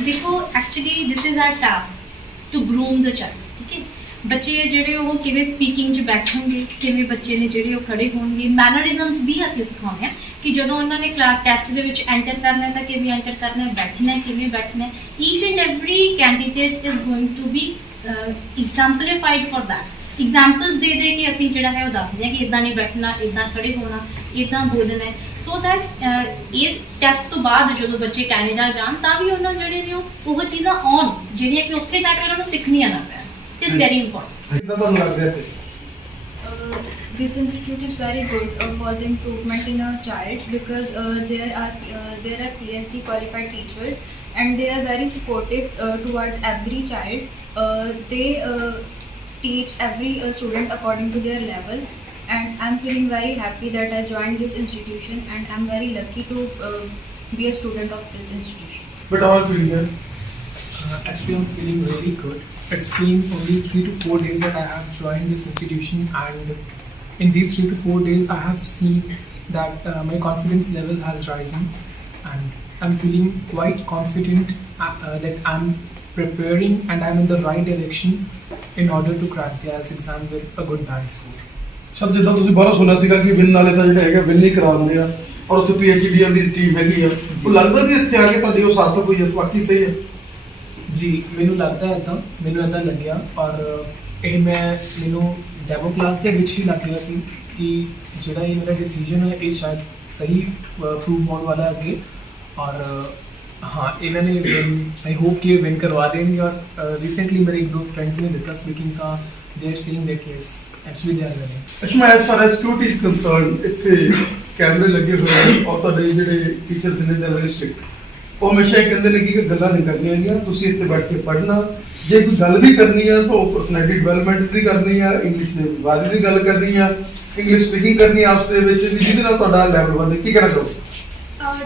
ਦੇਖੋ, actually this is our task to groom the child. ਠੀਕ ਹੈ, ਬੱਚੇ ਜਿਹੜੇ ਉਹ ਕਿਵੇਂ ਸਪੀਕਿੰਗ 'ਚ ਬੈਠਣਗੇ, ਕਿਵੇਂ ਬੱਚੇ ਨੇ ਜਿਹੜੇ ਉਹ ਖੜੇ ਹੋਣਗੇ, ਮੈਨਰਿਜ਼ਮਸ ਵੀ ਅਸੀਂ ਸਿਖਾਉਂਦੇ ਹਾਂ ਕਿ ਜਦੋਂ ਉਹਨਾਂ ਨੇ ਕਲਾਸ ਟੈਸਟ ਦੇ ਵਿੱਚ ਐਂਟਰ ਕਰਨਾ ਹੈ ਤਾਂ ਕਿਵੇਂ ਐਂਟਰ ਕਰਨਾ ਹੈ, ਬੈਠਣਾ ਹੈ ਕਿਵੇਂ ਬੈਠਣਾ ਹੈ। Each and every candidate is going to be exemplified for that. Examples ਦੇ ਕੇ ਅਸੀਂ ਜਿਹੜਾ ਹੈ ਉਹ ਦੱਸਦੇ ਹਾਂ ਕਿ ਇਦਾਂ ਨਹੀਂ ਬੈਠਣਾ, ਇਦਾਂ ਖੜੇ ਹੋਣਾ, ਇਦਾਂ ਬੋਲਣਾ ਹੈ, ਸੋ ਦੈਟ ਇਸ ਟੈਸਟ ਤੋਂ ਬਾਅਦ ਜਦੋਂ ਬੱਚੇ ਕੈਨੇਡਾ ਜਾਣ ਤਾਂ ਵੀ ਉਹਨਾਂ ਜਿਹੜੇ ਨੇ ਉਹ ਚੀਜ਼ਾਂ ਆਉਣ ਜਿਹੜੀਆਂ ਕਿ ਉੱਥੇ ਜਾ ਕੇ ਉਹਨਾਂ ਨੂੰ ਸਿੱਖਣੀਆਂ ਨਾ ਪੈਣ। It is very important. ਕਿੱਦਾਂ ਤੁਹਾਨੂੰ ਲੱਗ ਰਿਹਾ ਤੇ? This institute is very good for the improvement in a child because there are PhD qualified teachers and they are very supportive towards every child. They teach every student according to their level, and I'm feeling very happy that I joined this institution and I'm very lucky to be a student of this institution. But how are you feeling here? Actually, I'm feeling really good. It's been only 3 to 4 days that I have joined this institution, and in these 3 to 4 days I have seen that my confidence level has risen, and I'm feeling quite confident that I'm preparing and I'm in the right direction in order to crack the IELTS exam with a good band score. Sir, ਜਿੱਦਾਂ ਤੁਸੀਂ ਬਾਹਰੋਂ ਸੁਣਿਆ ਸੀਗਾ ਕਿ win ਵਾਲੇ ਤਾਂ ਜਿਹੜੇ ਹੈਗੇ ਵਿਨ ਹੀ ਕਰਾ ਦਿੰਦੇ ਆ, ਔਰ ਉੱਥੇ PhDਆਂ ਦੀ ਟੀਮ ਹੈਗੀ ਆ, ਉਹ ਲੱਗਦਾ ਕਿ ਇੱਥੇ ਆ ਕੇ ਤੁਹਾਡੀ ਉਹ ਸਾਰਥਕ ਹੋਈ ਹੈ, ਬਾਕੀ ਸਹੀ ਹੈ? ਜੀ, ਮੈਨੂੰ ਲੱਗਦਾ ਹੈ ਤਾਂ ਮੈਨੂੰ ਇੱਦਾਂ ਲੱਗਿਆ, ਔਰ ਇਹ ਮੈਨੂੰ ਡੈਮੋ ਕਲਾਸ ਦੇ ਵਿੱਚ ਹੀ ਲੱਗ ਗਿਆ ਸੀ ਕਿ ਜਿਹੜਾ ਇਹ ਮੇਰਾ ਡਿਸੀਜਨ ਹੈ ਇਹ ਸ਼ਾਇਦ ਸਹੀ ਪ੍ਰੂਵ ਹੋਣ ਵਾਲਾ ਹੈ ਅੱਗੇ, ਔਰ हाँ इन्होंने आई होप कि ये विन करवा देंगे और रिसेंटली मेरे एक दो फ्रेंड्स ने दिखा स्पीकिंग का they are saying that yes actually they are winning ਅੱਛਾ as far as security is concern ਇੱਥੇ ਕੈਮਰੇ ਲੱਗੇ ਹੋਏ ਨੇ ਔਰ ਤੁਹਾਡੇ ਜਿਹੜੇ ਟੀਚਰਸ ਨੇ ਦੇ ਵੈਰੀ ਸਟ੍ਰਿਕਟ ਉਹ ਹਮੇਸ਼ਾ ਇਹ ਕਹਿੰਦੇ ਨੇ ਕਿ ਗੱਲਾਂ ਨਹੀਂ ਕਰਨੀਆਂ ਹੈਗੀਆਂ ਤੁਸੀਂ ਇੱਥੇ ਬੈਠ ਕੇ ਪੜ੍ਹਨਾ ਜੇ ਕੋਈ ਗੱਲ ਵੀ ਕਰਨੀ ਹੈ ਤਾਂ ਉਹ ਪਰਸਨੈਲਿਟੀ ਡਿਵੈਲਪਮੈਂਟ ਦੀ ਕਰਨੀ ਹੈ ਇੰਗਲਿਸ਼ ਦੇ ਬਾਰੇ ਦੀ ਗੱਲ ਕਰਨੀ ਹੈ ਇੰਗਲਿਸ਼ ਸਪੀਕਿੰਗ ਕਰਨੀ ਆਪਸ ਦੇ ਵਿੱਚ ਜਿਹਦੇ ਨਾਲ ਤੁਹਾਡਾ ਲੈਵਲ ਵਧੇ ਕੀ ਕਹਿਣਾ ਚਾਹੋਗੇ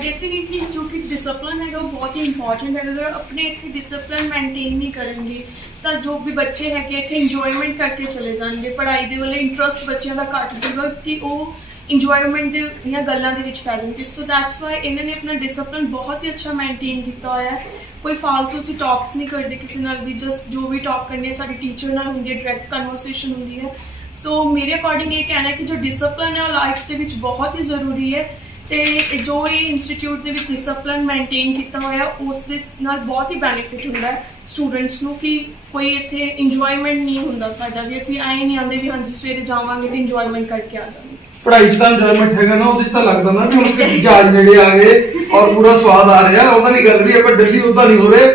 ਡੈਫੀਨੇਟਲੀ ਜੋ ਕਿ ਡਿਸਪਲਿਨ ਹੈਗਾ ਉਹ ਬਹੁਤ ਹੀ ਇੰਪੋਰਟੈਂਟ ਹੈ ਅਗਰ ਆਪਣੇ ਇੱਥੇ ਡਿਸਪਲਿਨ ਮੇਨਟੇਨ ਨਹੀਂ ਕਰਨਗੇ ਤਾਂ ਜੋ ਵੀ ਬੱਚੇ ਹੈਗੇ ਇੱਥੇ ਇੰਜੋਇਮੈਂਟ ਕਰਕੇ ਚਲੇ ਜਾਣਗੇ ਪੜ੍ਹਾਈ ਦੇ ਵੱਲ ਇੰਟਰਸਟ ਬੱਚਿਆਂ ਦਾ ਘੱਟ ਜਾਊਗਾ ਕਿ ਉਹ ਇੰਜੋਇਮੈਂਟ ਦੇ ਜਾਂ ਗੱਲਾਂ ਦੇ ਵਿੱਚ ਪੈ ਜਾਣਗੇ ਸੋ ਦੈਟਸ ਵਾਈ ਇਹਨਾਂ ਨੇ ਆਪਣਾ ਡਿਸਪਲਿਨ ਬਹੁਤ ਹੀ ਅੱਛਾ ਮੇਨਟੇਨ ਕੀਤਾ ਹੋਇਆ ਹੈ ਕੋਈ ਫਾਲਤੂ ਅਸੀਂ ਟਾਕਸ ਨਹੀਂ ਕਰਦੇ ਕਿਸੇ ਨਾਲ ਵੀ ਜਸਟ ਜੋ ਵੀ ਟਾਕ ਕਰਨੀ ਹੈ ਸਾਡੀ ਟੀਚਰ ਨਾਲ ਹੁੰਦੀ ਹੈ ਡਾਇਰੈਕਟ ਕਨਵਰਸੇਸ਼ਨ ਹੁੰਦੀ ਹੈ ਸੋ ਮੇਰੇ ਅਕੋਰਡਿੰਗ ਇਹ ਕਹਿਣਾ ਹੈ ਕਿ ਜੋ ਡਿਸਪਲਿਨ ਹੈ ਉਹ ਲਾਈਫ ਦੇ ਵਿੱਚ ਬਹੁਤ ਹੀ ਜ਼ਰੂਰੀ ਹੈ ਤੇ ਜੋ ਇਹ ਇੰਸਟੀਚਿਊਟ ਦੇ ਵਿੱਚ ਡਿਸਪਲਿਨ ਮੇਨਟੇਨ ਕੀਤਾ ਹੋਇਆ ਉਸ ਦੇ ਨਾਲ ਬਹੁਤ ਹੀ ਬੈਨੀਫਿਟ ਹੁੰਦਾ ਹੈ ਸਟੂਡੈਂਟਸ ਨੂੰ ਕਿ ਕੋਈ ਇੱਥੇ ਇੰਜੋਇਮੈਂਟ ਨਹੀਂ ਹੁੰਦਾ ਸਾਡਾ ਵੀ ਅਸੀਂ ਆਏ ਨਹੀਂ ਆਉਂਦੇ ਵੀ ਹਾਂਜੀ ਸਵੇਰੇ ਜਾਵਾਂਗੇ ਤੇ ਇੰਜੋਇਮੈਂਟ ਕਰਕੇ ਆ ਜਾਵਾਂਗੇ ਪੜ੍ਹਾਈ 'ਚ ਤਾਂ ਇੰਜੋਇਮੈਂਟ ਹੈਗਾ ਨਾ ਉਹਦੇ 'ਚ ਤਾਂ ਲੱਗਦਾ ਨਾ ਵੀ ਹੁਣ ਕਿ ਜਹਾਜ਼ ਨੇੜੇ ਆ ਗਏ ਔਰ ਪੂਰਾ ਸਵਾਦ ਆ ਰਿਹਾ ਉਹਦਾ ਨਹੀਂ ਗੱਲ ਵੀ ਆਪਾਂ ਦਿੱਲੀ ਉਹਦਾ ਨਹੀਂ ਹੋ ਰਹੇ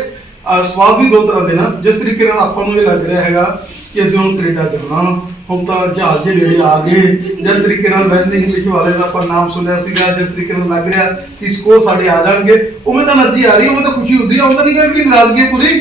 ਸਵਾਦ ਵੀ ਦੋ ਤਰ੍ਹਾਂ ਦੇ ਨਾ ਜਿਸ ਤਰੀਕੇ ਨਾਲ ਆਪਾਂ ਨੂੰ ਇਹ ਲੱਗ ਰਿਹਾ ਹੈਗਾ ਕਿ ਅਸੀਂ ਹੁਣ ਕੈਨੇਡਾ ਜਾਣਾ ਹੁਣ ਤਾਂ ਜਹਾਜ਼ ਦੇ ਨੇੜੇ ਆ ਗਏ ਜਿਸ ਤਰੀਕੇ ਨਾਲ ਵੈਨ ਇੰਗਲਿਸ਼ ਵਾਲੇ ਦਾ ਆਪਾਂ ਨਾਮ ਸੁਣਿਆ ਸੀਗਾ ਜਿਸ ਤਰੀਕੇ ਨਾਲ ਲੱਗ ਰਿਹਾ ਕਿ ਸਕੋਰ ਸਾਡੇ ਆ ਜਾਣਗੇ ਉਵੇਂ ਤਾਂ એનર્ਜੀ ਆ ਰਹੀ ਉਵੇਂ ਤਾਂ ਖੁਸ਼ੀ ਹੁੰਦੀ ਹੈ ਉਹਦਾ ਨਹੀਂ ਗੱਲ ਕਿ ਨਾਰਾਜ਼ਗੀ ਹੈ ਪੂਰੀ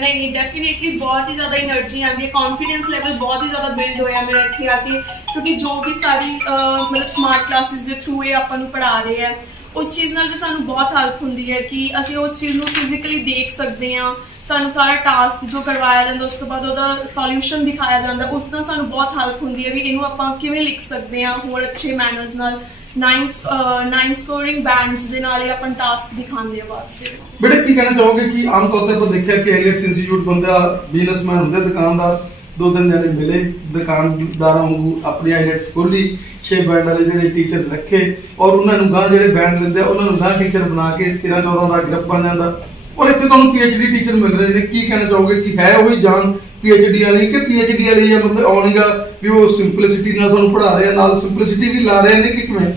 ਨਹੀਂ ਡੈਫੀਨੇਟਲੀ ਬਹੁਤ ਹੀ ਜ਼ਿਆਦਾ એનર્ਜੀ ਆਉਂਦੀ ਹੈ ਕੌਨਫੀਡੈਂਸ ਲੈਵਲ ਬਹੁਤ ਹੀ ਜ਼ਿਆਦਾ ਬਿਲਡ ਹੋਇਆ ਮੇਰਾ ਇੱਥੇ ਆ ਕੇ ਕਿਉਂਕਿ ਜੋ ਵੀ ਸਾਡੀ ਮਤਲਬ ਸਮਾਰਟ ਕਲਾਸਿਸ ਦੇ ਥਰੂ ਇਹ ਆਪਾਂ ਨੂੰ ਪੜ੍ਹਾ ਰਹੇ ਆ ਉਸ ਚੀਜ਼ ਨਾਲ ਵੀ ਸਾਨੂੰ ਬਹੁਤ ਹੈਲਪ ਹੁੰਦੀ ਹੈ ਕਿ ਅਸੀਂ ਉਸ ਚੀਜ਼ ਨੂੰ ਫਿਜ਼ੀਕਲੀ ਦੇਖ ਸਕਦੇ ਹਾਂ ਸਾਨੂੰ ਸਾਰਾ ਟਾਸਕ ਜੋ ਕਰਵਾਇਆ ਜਾਂਦਾ ਉਸ ਤੋਂ ਬਾਅਦ ਉਹਦਾ ਸੋਲਿਊਸ਼ਨ ਦਿਖਾਇਆ ਜਾਂਦਾ ਉਸ ਨਾਲ ਸਾਨੂੰ ਬਹੁਤ ਹੈਲਪ ਹੁੰਦੀ ਹੈ ਵੀ ਇਹਨੂੰ ਆਪਾਂ ਕਿਵੇਂ ਲਿਖ ਸਕਦੇ ਹਾਂ ਹੋਰ ਅੱਛੇ ਮੈਨਰਸ ਨਾਲ 9 ਸਕੋਰਿੰਗ ਬੈਂਡਸ ਦੇ ਨਾਲ ਇਹ ਆਪਾਂ ਟਾਸਕ ਦਿਖਾਉਂਦੇ ਆ ਬਾਅਦ ਬੇਟੇ ਕੀ ਕਹਿਣਾ ਚਾਹੋਗੇ ਕਿ ਆਮ ਤੌਰ ਤੇ ਆਪਾਂ ਦੇਖਿਆ ਕਿ ਆਈਲੈਟਸ ਇੰਸਟੀਚਿਊਟ ਬੰਦਾ ਬਿਜ਼ਨਸਮੈਨ ਹੁੰਦੇ ਦੁਕਾਨਦਾਰ ਦੋ ਦਿਨ ਜਾਨੇ ਮਿਲੇ ਦੁਕਾਨਦਾਰਾਂ ਵਾਂਗੂ ਆਪਣੀ ਆਈਲੈਟਸ ਖੋਲੀ 6 ਬੈਂਡ ਵਾਲੇ ਜਿਹੜੇ ਟੀਚਰਸ ਰੱਖੇ ਔਰ ਉਹਨਾਂ ਨੂੰ ਗਾਂ ਜਿਹੜੇ ਬੈਂਡ ਲੈਂਦੇ ਉਹਨਾਂ ਨੂੰ ਗਾਂ ਟੀਚਰ ਬਣਾ ਕੇ 13-14 ਦਾ ਗਰੁੱਪ ਬਣ ਜਾਂਦਾ ਔਰ ਇੱਥੇ ਤੁਹਾਨੂੰ PhD ਟੀਚਰ ਮਿਲ ਰਹੇ ਨੇ ਕੀ ਕਹਿਣਾ ਚਾਹੋਗੇ ਕਿ ਹੈ ਉਹੀ ਜਾਨ PhD ਵਾਲੀ ਕਿ PhD ਵਾਲੀ ਜਾਂ ਮਤਲਬ ਆਉਣੀਗਾ ਵੀ ਉਹ ਸਿੰਪਲਿਸਿਟੀ ਨਾਲ ਤੁਹਾਨੂੰ ਪੜ੍ਹਾ ਰਹੇ ਆ ਨਾਲ ਸਿੰਪਲਿਸਿਟੀ ਵੀ ਲਾ ਰਹੇ ਨੇ ਕਿ ਕਿਵੇਂ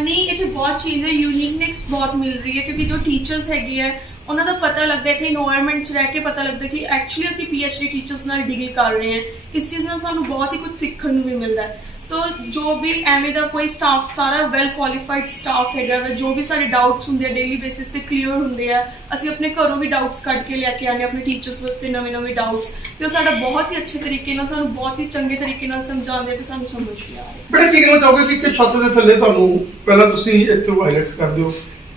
ਨਹੀਂ ਇੱਥੇ ਬਹੁਤ ਚੀਜ਼ ਹੈ ਯੂਨੀਕਨੈਸ ਬਹੁਤ ਮਿਲ ਰਹੀ ਹੈ ਕਿਉਂਕਿ ਜੋ ਟੀਚਰਸ ਹੈਗੇ ਆ ਉਹਨਾਂ ਦਾ ਪਤਾ ਲੱਗਦਾ ਇੱਥੇ ਇਨਵਾਇਰਨਮੈਂਟ 'ਚ ਰਹਿ ਕੇ ਪਤਾ ਲੱਗਦਾ ਕਿ ਐਕਚੁਅਲੀ ਅਸੀਂ PhD ਟੀਚਰਸ ਨਾਲ ਡੀਲ ਕਰ ਰਹੇ ਹਾਂ ਇਸ ਚੀਜ਼ ਨਾਲ ਸਾਨੂੰ ਬਹੁਤ ਹੀ ਕੁਝ ਸਿੱਖਣ ਨੂੰ ਵੀ ਮਿਲਦਾ ਹੈ ਸੋ ਜੋ ਵੀ ਐਵੇਂ ਦਾ ਕੋਈ ਸਟਾਫ ਸਾਰਾ ਵੈਲ ਕੁਆਲੀਫਾਈਡ ਸਟਾਫ ਹੈਗਾ ਵਾ ਜੋ ਵੀ ਸਾਡੇ ਡਾਊਟਸ ਹੁੰਦੇ ਆ ਡੇਲੀ ਬੇਸਿਸ ਤੇ ਕਲੀਅਰ ਹੁੰਦੇ ਆ ਅਸੀਂ ਆਪਣੇ ਘਰੋਂ ਵੀ ਡਾਊਟਸ ਕੱਢ ਕੇ ਲੈ ਕੇ ਆਉਂਦੇ ਆਪਣੇ ਟੀਚਰਸ ਵਾਸਤੇ ਨਵੇਂ ਡਾਊਟਸ ਤੇ ਉਹ ਸਾਡਾ ਬਹੁਤ ਹੀ ਅੱਛੇ ਤਰੀਕੇ ਨਾਲ ਸਾਨੂੰ ਬਹੁਤ ਹੀ ਚੰਗੇ ਤਰੀਕੇ ਨਾਲ ਸਮਝਾਉਂਦੇ ਤੇ ਸਾਨੂੰ ਸਮਝ ਵੀ ਆ ਰਹੀ ਬੇਟਾ ਕੀ ਕਹਿਣਾ ਚਾਹੋਗੇ ਕਿ ਛੱਤ ਦੇ ਥੱਲੇ ਤੁਹਾਨੂੰ ਪਹਿਲਾਂ ਤੁਸੀਂ ਇੱਥੇ ਆਈਲੈਟਸ ਕਰਦੇ ਹੋ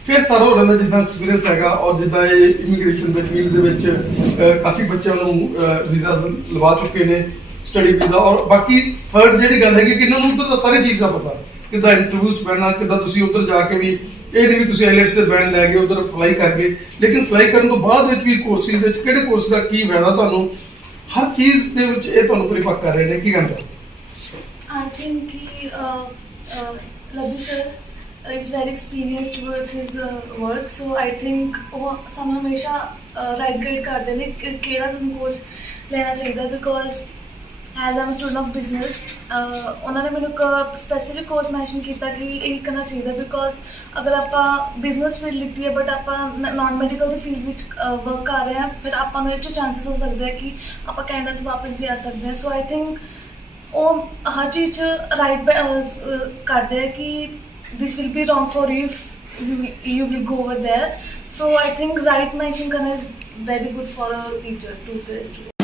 ਫਿਰ ਸਾਰਾ ਉਹਨਾਂ ਦਾ ਜਿੱਦਾਂ ਐਕਸਪੀਰੀਅੰਸ ਹੈਗਾ ਔਰ ਜਿੱਦਾਂ ਇਹ ਇਮੀਗ੍ਰੇਸ਼ਨ ਦੇ ਫੀਲਡ ਦੇ ਵਿੱਚ ਕਾਫੀ ਬੱਚਿਆਂ ਨੂੰ ਵੀਜ਼ਾ ਲਵਾ ਚੁੱਕੇ ਨੇ ਸਟੱਡੀ ਵੀਜ਼ਾ ਔਰ ਬਾਕੀ ਥਰਡ ਜਿਹੜੀ ਗੱਲ ਹੈਗੀ ਕਿ ਇਹਨਾਂ ਨੂੰ ਤਾਂ ਸਾਰੀ ਚੀਜ਼ ਦਾ ਪਤਾ ਕਿੱਦਾਂ ਇੰਟਰਵਿਊ 'ਚ ਬਹਿਣਾ ਕਿੱਦਾਂ ਤੁਸੀਂ ਉੱਧਰ ਜਾ ਕੇ ਵੀ ਇਹ ਨਹੀਂ ਵੀ ਤੁਸੀਂ ਆਈਲੈਟਸ ਦੇ ਬੈਂਡ ਲੈ ਗਏ ਉੱਧਰ ਅਪਲਾਈ ਕਰ ਗਏ ਲੇਕਿਨ ਅਪਲਾਈ ਕਰਨ ਤੋਂ ਬਾਅਦ ਵਿੱਚ ਵੀ ਕੋਰਸਿਸ ਵਿੱਚ ਕਿਹੜੇ ਕੋਰਸ ਦਾ ਕੀ ਫਾਇਦਾ ਤੁਹਾਨੂੰ ਹਰ ਚੀਜ਼ ਦੇ ਵਿੱਚ ਇਹ ਤੁਹਾਨੂੰ ਪਰਿਪੱਕ ਕਰ ਰਹੇ ਨੇ ਕੀ ਕਹਿੰਦੇ I think he, Laddu sir is very experienced towards his work, so I think ਉਹ ਸਾਨੂੰ ਹਮੇਸ਼ਾ ਰਾਈਟ ਗਾਈਡ ਕਰਦੇ ਨੇ ਕਿ ਕਿਹੜਾ ਤੁਹਾਨੂੰ ਕੋਰਸ ਲੈਣਾ ਚਾਹੀਦਾ because as Aam student of business ਉਹਨਾਂ ਨੇ ਮੈਨੂੰ ਇੱਕ ਸਪੈਸੀਫਿਕ ਕੋਰਸ ਮੈਂਸ਼ਨ ਕੀਤਾ ਕਿ ਇਹ ਕਰਨਾ ਚਾਹੀਦਾ ਬਿਕੋਜ਼ ਅਗਰ ਆਪਾਂ ਬਿਜ਼ਨਸ ਫੀਲਡ ਲਿੱਤੀ ਹੈ ਬਟ ਆਪਾਂ ਨਾਨ ਮੈਡੀਕਲ ਦੀ ਫੀਲਡ ਵਿੱਚ ਵਰਕ ਕਰ ਰਹੇ ਹਾਂ ਫਿਰ ਆਪਾਂ ਨੂੰ ਇਹ 'ਚ ਚਾਂਸਿਸ ਹੋ ਸਕਦੇ ਆ ਕਿ ਆਪਾਂ ਕੈਨੇਡਾ ਤੋਂ ਵਾਪਸ ਵੀ ਆ ਸਕਦੇ ਹਾਂ ਸੋ ਆਈ ਥਿੰਕ ਉਹ ਹਰ ਚੀਜ਼ 'ਚ ਰਾਈਟ ਕਰਦੇ ਆ ਕਿ this will be wrong for you if you will go over there so I think right mention karna is very good for a teacher to the student